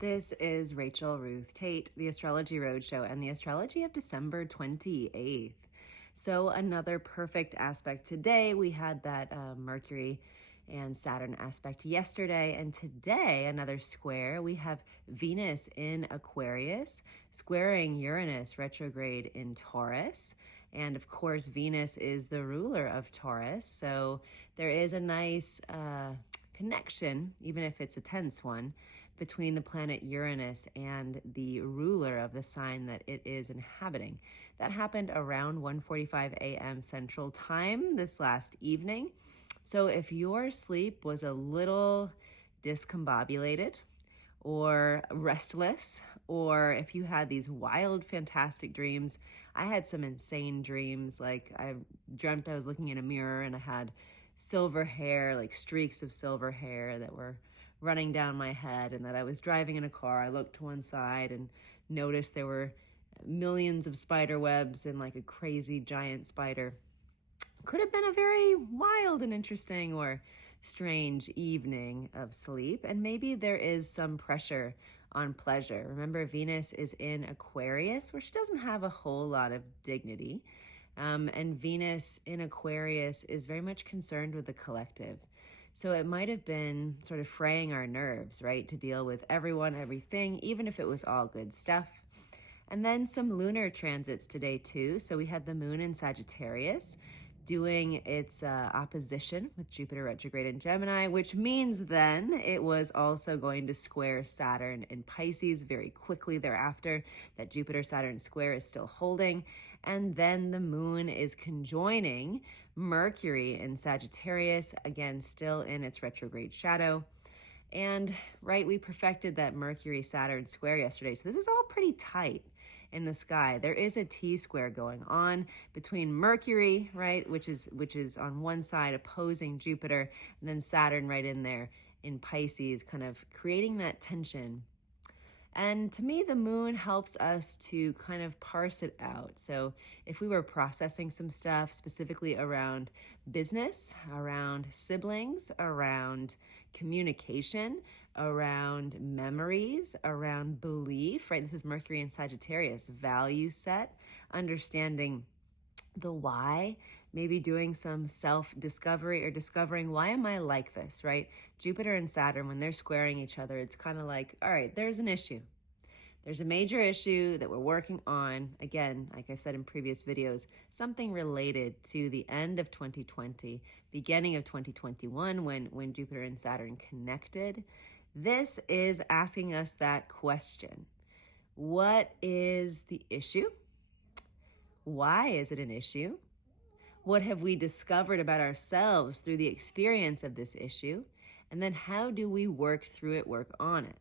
This is Rachel Ruth Tate, the Astrology Roadshow, and the astrology of December 28th. So another perfect aspect today. We had that Mercury and Saturn aspect yesterday, and today another square. We have Venus in Aquarius squaring Uranus retrograde in Taurus. And of course, Venus is the ruler of Taurus. So there is a nice connection, even if it's a tense one, between the planet Uranus and the ruler of the sign that it is inhabiting. That happened around 1:45 a.m. Central Time this last evening. So if your sleep was a little discombobulated or restless, or if you had these wild, fantastic dreams. I had some insane dreams. Like I dreamt I was looking in a mirror and I had silver hair, like streaks of silver hair that were running down my head, and that I was driving in a car. I looked to one side and noticed there were millions of spider webs and like a crazy giant spider. Could have been a very wild and interesting or strange evening of sleep. And maybe there is some pressure on pleasure. Remember, Venus is in Aquarius, where she doesn't have a whole lot of dignity. And Venus in Aquarius is very much concerned with the collective. So it might have been sort of fraying our nerves, right? To deal with everyone, everything, even if it was all good stuff. And then some lunar transits today too. So we had the moon in Sagittarius doing its opposition with Jupiter retrograde in Gemini, which means then it was also going to square Saturn in Pisces very quickly thereafter. That Jupiter-Saturn square is still holding. And then the moon is conjoining Mercury in Sagittarius, again, still in its retrograde shadow. And right, we perfected that Mercury-Saturn square yesterday. So this is all pretty tight in the sky. There is a T-square going on between Mercury, right, which is on one side opposing Jupiter, and then Saturn right in there in Pisces, kind of creating that tension. And to me, the moon helps us to kind of parse it out. So if we were processing some stuff specifically around business, around siblings, around communication, around memories, around belief, right? This is Mercury in Sagittarius, value set, understanding the why, maybe doing some self-discovery or discovering, why am I like this, right? Jupiter and Saturn, when they're squaring each other, it's kind of like, all right, there's an issue. There's a major issue that we're working on. Again, like I've said in previous videos, something related to the end of 2020, beginning of 2021, when Jupiter and Saturn connected. This is asking us that question. What is the issue? Why is it an issue? What have we discovered about ourselves through the experience of this issue? And then how do we work through it, work on it?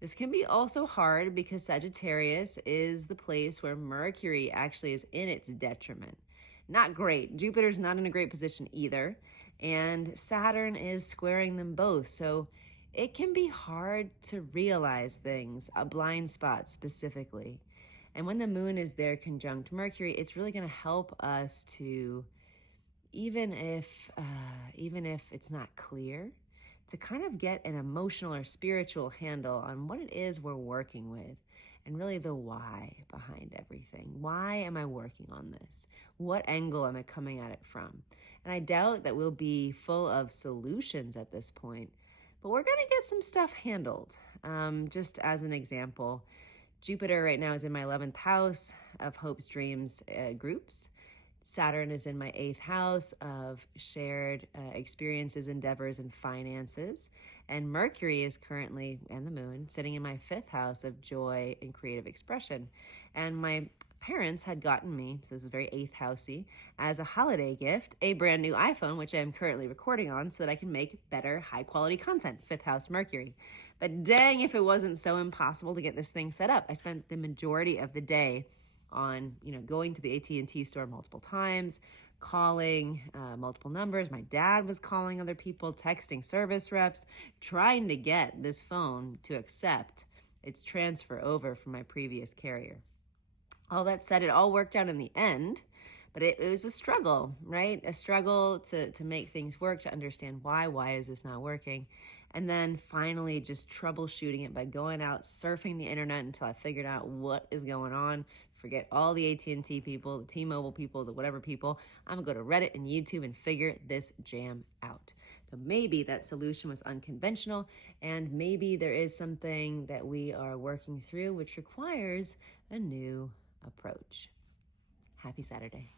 This can be also hard because Sagittarius is the place where Mercury actually is in its detriment. Not great. Jupiter's not in a great position either. And Saturn is squaring them both. So it can be hard to realize things, a blind spot specifically. And when the moon is there conjunct Mercury, it's really going to help us to, even if it's not clear, to kind of get an emotional or spiritual handle on what it is we're working with, and really the why behind everything. Why am I working on this? What angle am I coming at it from? And I doubt that we'll be full of solutions at this point, but we're going to get some stuff handled. Just as an example, Jupiter right now is in my 11th house of hopes, dreams, groups. Saturn is in my 8th house of shared experiences, endeavors, and finances. And Mercury is currently, and the moon, sitting in my 5th house of joy and creative expression. And my parents had gotten me, so this is very 8th housey, as a holiday gift, a brand new iPhone, which I'm currently recording on so that I can make better, high quality content, 5th house Mercury. But dang if it wasn't so impossible to get this thing set up. I spent the majority of the day on, going to the AT&T store multiple times, calling multiple numbers. My dad was calling other people, texting service reps, trying to get this phone to accept its transfer over from my previous carrier. All that said, it all worked out in the end, but it was a struggle, right? A struggle to make things work, to understand why is this not working? And then finally just troubleshooting it by going out, surfing the internet until I figured out what is going on. Forget all the AT&T people, the T-Mobile people, the whatever people. I'm gonna go to Reddit and YouTube and figure this jam out. So maybe that solution was unconventional, and maybe there is something that we are working through which requires a new approach. Happy Saturday.